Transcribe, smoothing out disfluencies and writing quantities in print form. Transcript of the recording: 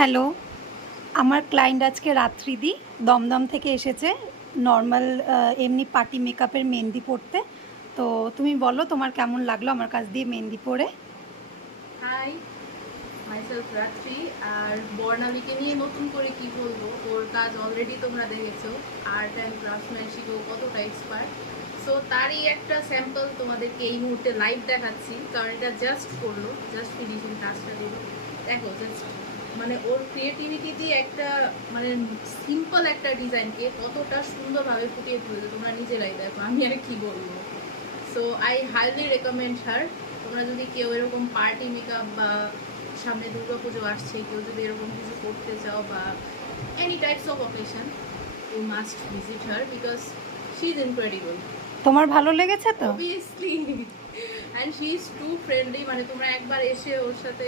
Hello, আমার client আজকে রাত্রিদি দমদম থেকে এসেছে নর্মাল এমনি পার্টি মেকআপের মেহেন্দি পড়তে। তো তুমি বলো তোমার কেমন লাগলো আমার কাছ দিয়ে মেহেন্দি পরে? হাই, মাইসেলফ রাত্রি। আর বর্ণালীকে নিয়ে নতুন করে কি বলবো, ওর কাজ অলরেডি তোমরা দেখেছো। আর্ট অ্যান্ড ক্রাফটম্যানশিপও কতটা এক্সপার্ট। সো তারই একটা স্যাম্পল তোমাদেরকে এই মুহূর্তে লাইভ দেখাচ্ছি, কারণ এটা জাস্ট করলো, জাস্ট ফিনিশিং টাচটা দিল। দেখো জাস্ট মানে ওর ক্রিয়েটিভিটি দিয়ে একটা মানে সিম্পল একটা ডিজাইনকে কতটা সুন্দরভাবে ফুটিয়ে তুলেছে, তোমরা নিজেরাই দেখো, আমি আর কি বলবো। সো আই হাইলি রেকমেন্ড হার। তোমরা যদি কেউ এরকম পার্টি মেকআপ বা সামনে দুর্গাপুজো আসছে, কেউ যদি এরকম কিছু করতে চাও বা any types of occasion, you must visit her because she is incredible. তোমার ভালো লেগেছে তো? Obviously. And she is too friendly, মানে তোমরা একবার এসে ওর সাথে